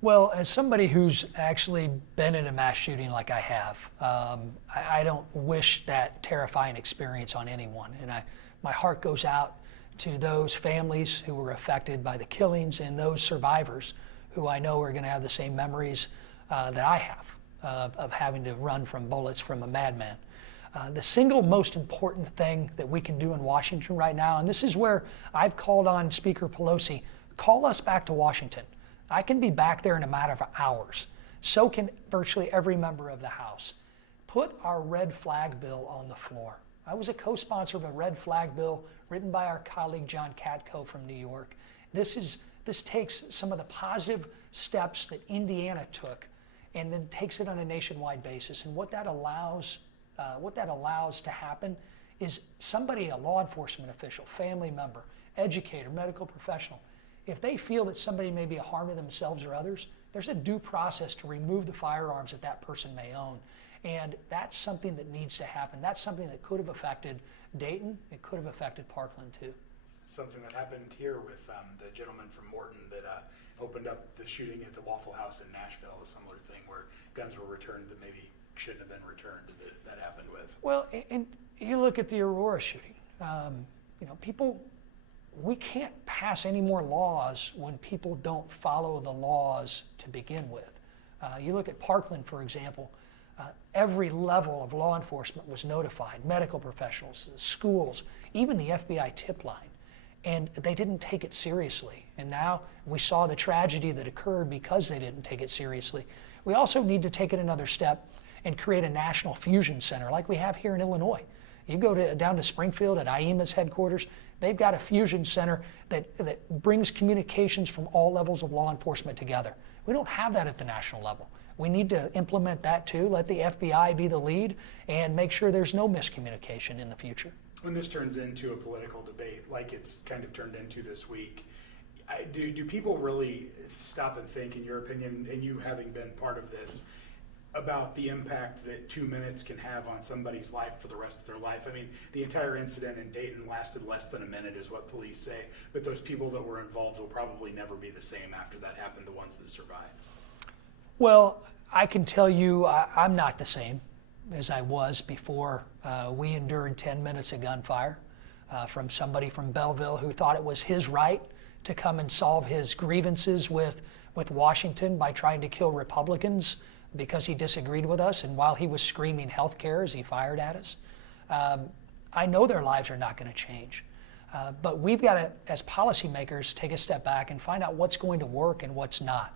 Well, as somebody who's actually been in a mass shooting like I have, I don't wish that terrifying experience on anyone. And my heart goes out to those families who were affected by the killings and those survivors who I know are going to have the same memories that I have of having to run from bullets from a madman. The single most important thing that we can do in Washington right now, and this is where I've called on Speaker Pelosi, call us back to Washington. I can be back there in a matter of hours. So can virtually every member of the House. Put our red flag bill on the floor. I was a co-sponsor of a red flag bill written by our colleague John Katko from New York. This takes some of the positive steps that Indiana took and then takes it on a nationwide basis. And what that allows to happen is somebody, a law enforcement official, family member, educator, medical professional, if they feel that somebody may be a harm to themselves or others, there's a due process to remove the firearms that that person may own. And that's something that needs to happen. That's something that could have affected Dayton. It could have affected Parkland too. Something that happened here with the gentleman from Morton that opened up the shooting at the Waffle House in Nashville, a similar thing where guns were returned that maybe shouldn't have been returned, that happened with. Well, and you look at the Aurora shooting. People, we can't pass any more laws when people don't follow the laws to begin with. You look at Parkland, for example, every level of law enforcement was notified, medical professionals, schools, even the FBI tip line, and they didn't take it seriously. And now we saw the tragedy that occurred because they didn't take it seriously. We also need to take it another step and create a national fusion center like we have here in Illinois. You go down to Springfield at IEMA's headquarters, they've got a fusion center that brings communications from all levels of law enforcement together. We don't have that at the national level. We need to implement that too, let the FBI be the lead, and make sure there's no miscommunication in the future. When this turns into a political debate, like it's kind of turned into this week, do people really stop and think, in your opinion, and you having been part of this, about the impact that 2 minutes can have on somebody's life for the rest of their life? I mean, the entire incident in Dayton lasted less than a minute is what police say, but those people that were involved will probably never be the same after that happened, the ones that survived. Well, I can tell you I'm not the same as I was before we endured 10 minutes of gunfire from somebody from Belleville who thought it was his right to come and solve his grievances with Washington by trying to kill Republicans because he disagreed with us, and while he was screaming health care as he fired at us. I know their lives are not going to change. But we've got to, as policymakers, take a step back and find out what's going to work and what's not.